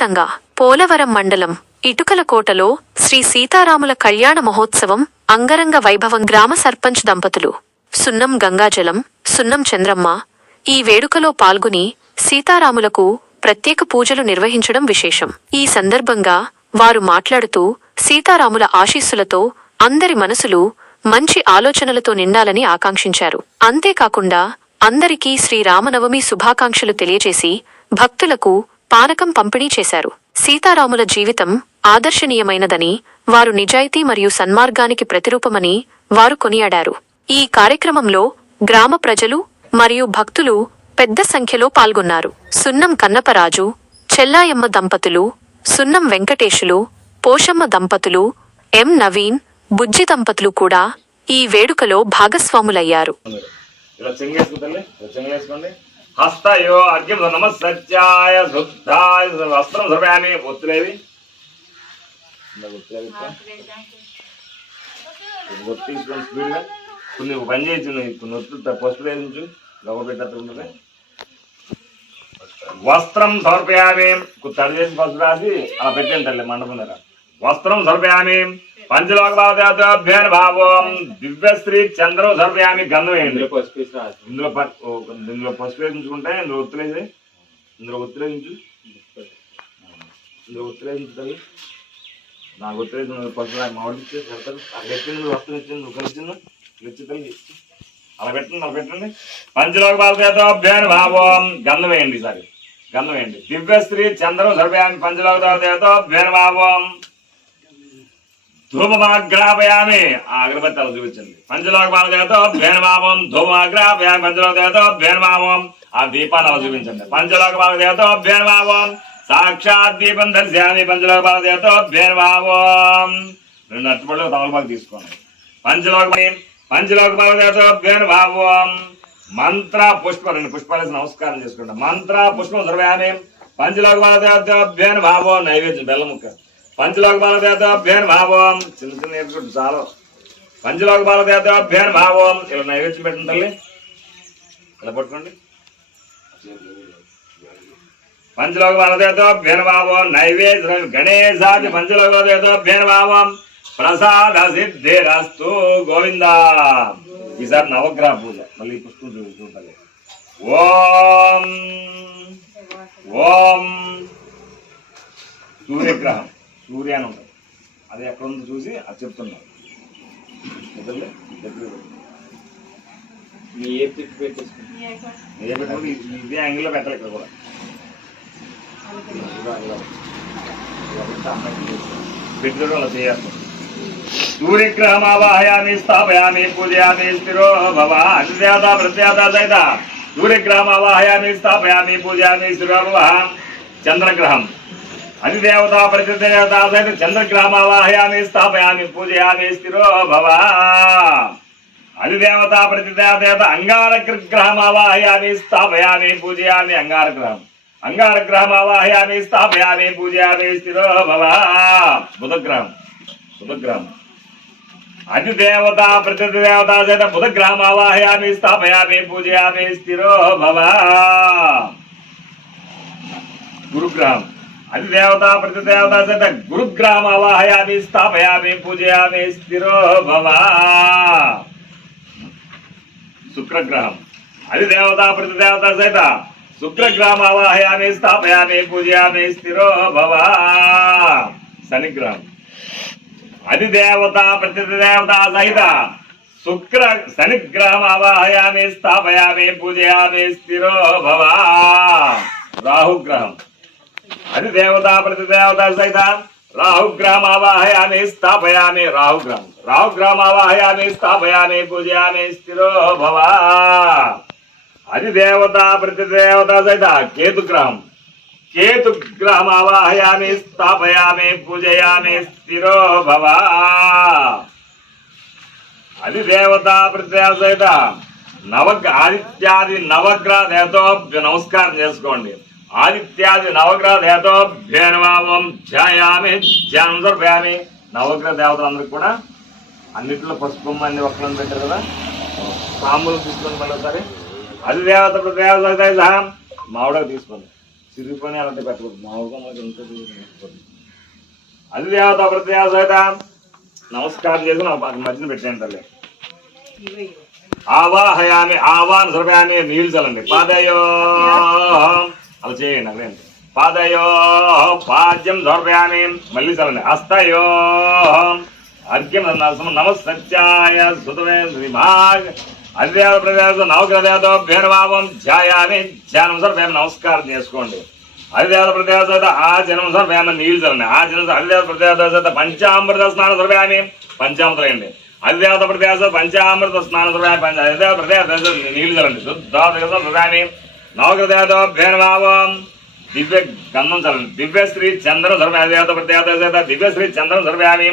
ఖచ్చితంగా పోలవరం మండలం ఇటుకల కోటలో శ్రీ సీతారాముల కళ్యాణ మహోత్సవం అంగరంగ వైభవం గ్రామ సర్పంచ్ దంపతులు సున్నం గంగాజలం సున్నం చంద్రమ్మ ఈ వేడుకలో పాల్గొని సీతారాములకు ప్రత్యేక పూజలు నిర్వహించడం విశేషం. ఈ సందర్భంగా వారు మాట్లాడుతూ సీతారాముల ఆశీస్సులతో అందరి మనసులు మంచి ఆలోచనలతో నిండాలని ఆకాంక్షించారు. అంతేకాకుండా అందరికీ శ్రీరామనవమి శుభాకాంక్షలు తెలియజేసి భక్తులకు పానకం పంపిణీ చేశారు. సీతారాముల జీవితం ఆదర్శనీయమైనదని వారు నిజాయితీ మరియు సన్మార్గానికి ప్రతిరూపమని వారు కొనియాడారు. ఈ కార్యక్రమంలో గ్రామ ప్రజలు మరియు భక్తులు పెద్ద సంఖ్యలో పాల్గొన్నారు. సున్నం కన్నపరాజు చెల్లాయమ్మ దంపతులు సున్నం వెంకటేశులు పోషమ్మ దంపతులు ఎం నవీన్ బుజ్జి దంపతులు కూడా ఈ వేడుకలో భాగస్వాములయ్యారు. హస్తయో అర్ఘ్యం నమ శుద్ధాయ వస్త్రం సర్వామి ఒత్తులేవి తీసుకొని స్పీడ్గా కొన్ని పని చేయొచ్చు ఇప్పుడు నొత్తు పసుపు వేయించు గొప్ప పెట్టేస్తుంది వస్త్రం సమర్పయామి. తడి చేసి పసుపు రాసి అలా పెట్టండి తల్లి మండపం దగ్గర. వస్త్రం సమర్పయామి. పంచలోక భావదేవతాభ్యాన్ భావం దివ్యశ్రీ చంద్రం సమర్పయామి గంధం వేయండి ఇందులో ప- ఓ, ఇందులో పసుపు వేయించుకుంటే ఇందులో ఒత్తులేసి ఇందులో ఒత్తులేయించు ఇందులో ఒత్తులేయించు తల్లి. నాకు ఒత్తులేసి పసుపు మామిడి ఇచ్చి పెడతారు. అక్కడ నువ్వు వస్తువు ఇచ్చింది నువ్వు కలిసింది ఇచ్చి. అలా పెట్టండి అలా పెట్టండి. పంచలోక భావదేవతాభ్యాన్ భావం గంధం వేయండి ఈసారి. గంధం వేయండి. దివ్యశ్రీ చంద్రం సర్వయామి పంచలోక దేవతాభ్యాన్ భావం ధూమమాగ్రాపయామి. ఆ అగరబత్తి చూపించండి. పంచలోక దేవతో భేనభావం ధూమమాగ్రాపయామి పంచలోక దేవతో భేనభావం ఆ దీపాన్ని అలా చూపించండి. పంచలోక దేవతో భేనభావం సాక్షాత్ దీపం దర్శయామి పంచలోక దేవతో భేనభావం రెండు అట్టుబడులు తమలపాకు తీసుకోండి. పంచలోక పంచలోక దేవతో భేనభావం మంత్ర పుష్ప రెండు పుష్పాలు నమస్కారం చేసుకోండి. మంత్ర పుష్పం సర్వయామి పంచలోక దేవతో భేనభావం నైవేద్యం బెల్ల పంచలోక బాలదేవతాభ్యాన్ భావం చిన్న చిన్న నేర్చుకుంటు చాలు. పంచలోక బాలదేవతాభ్యాన్ భావం ఇలా నైవేద్యం పెట్టండి తల్లి. ఇలా పట్టుకోండి. పంచలోక బాలదేవతాభ్యాన్ భావం నైవేద్యం గణేశాది పంచలోక బాలదేవతాభ్యాన్ భావం ప్రసాద సిద్ధిరస్తు గోవింద. ఈసారి నవగ్రహ పూజ. మళ్ళీ ఈ పుష్పం ఓం. ఓం. సూర్యగ్రహం. సూర్య అని ఉంటుంది అది ఎక్కడ ఉందో చూసి అది చెప్తున్నాను నిద్రలే? దగ్గర పెట్టు. మీ ఏ తిప్పి పెట్టేసుకుంటాం ఏ పెట్టాలి? ఇది- యాంగిల్లో పెట్టాలి ఇక్కడ కూడా. పెట్టుకోవడం అలా చేయాలి సూర్యగ్రహమావాహయామి స్థాపయామి పూజయామి స్థిరో భవ అన్యత ప్రత్యాత సహిత సూర్యగ్రహమావాహయామి స్థాపయామి పూజయామి స్థిరో భవ చంద్రగ్రహం అధిదేవత ప్రతిదేవత సహిత చంద్రగ్రహమావాహయామి స్థాపయామి పూజయామి స్థిరో భవ అధిదేవత ప్రతిదేవత అంగారగ్రహమావాహయామి స్థాపయామి పూజయామి అంగారగ్రహం అంగారగ్రహమావాహయామి స్థాపయామి పూజయామి స్థిరో భవ బుధగ్రహం బుధగ్రహం అధిదేవత ప్రతిదేవత సహిత బుధగ్రహమావాహయామి స్థాపయామి పూజయామి స్థిరో భవ గురుగ్రహం అధిదేవత ప్రతిదేవత సహిత గురుగ్రహం అవాహయామి స్థాపయామి పూజయామి స్థిరో భవ శుక్రగ్రహం అధిదేవత ప్రతిదేవత సహిత శుక్రగ్రహం అవాహయామి స్థాపయామి పూజయామి స్థిరో భవ శనిగ్రహం అధిదేవత ప్రతిదేవత సహిత శుక్ర శనిగ్రహం అవాహయామి స్థాపయామి పూజయామి స్థిరో భవ రాహుగ్రహం అధిదేవత ప్రతిదేవత సహిత రాహుగ్రహం స్థాపయాని స్థాపయామి రాహుగ్రహం రాహుగ్రహం స్థాపయాని స్థాపయామి పూజయామి స్థిరో భవ. అధిదేవత ప్రతిదేవత సహిత కేతుగ్రహం కేతు అవాహయామి స్థాపయామి పూజయాని స్థిరో భవ. అధిదేవత ప్రతిదేవత సహిత నవ ఆదిత్యాది నవగ్రహ దేవతో నమస్కారం చేసుకోండి. ఆదిత్యాది నవగ్రహ దేవతోభ్యనమామం ధ్యాయామి ధ్యానం సర్వామి నవగ్రహ దేవతలందరికీ కూడా అన్నింటిలో పసుపు అన్ని ఒక్కలను పెట్టారు కదా. సాంబులు తీసుకొని మళ్ళీ ఒకసారి అది దేవత దేవత సహా మామిడకు తీసుకోండి చిరిగిపోయి అలాంటి పెట్టకూడదు. మామూలుగా మనకి ఉంటుంది అది దేవత ప్రత్యేక నమస్కారం చేసి నా మధ్యన పెట్టాను తల్లి. ఆవాహయామి ఆవాన్ సర్వామి నీళ్ళు చల్లండి. పాదయో. అలా చేయండి అక్కడ పాదయో పాద్యం దౌర్భయామి మళ్ళీ చల్లండి హస్తయో అర్ఘ్యం నమస్సత్యాయ సుతమే శ్రీమాగ్ అద్యాద ప్రదేశ నవగ్రదేతో భేరభావం ధ్యాయామి ధ్యానం సర్వేమ నమస్కారం చేసుకోండి. అద్యాద ప్రదేశ ఆ జనం సార్ మేము నీళ్ళు చల్లండి ఆ జనం అద్యాద ప్రదేశ పంచామృత స్నాన సర్వేమి పంచామృతయండి అద్యాత ప్రదేశ పంచామృత స్నాన సర్వేమి పంచ అద్యాత ప్రదేశ నీళ్ళు చల్లండి శుద్ధ సర్వేమి దివ్య గంధం చల్లండి దివ్య శ్రీ చంద్ర సర్వ అద్యాత దివ్య శ్రీ చంద్రం సర్వేమి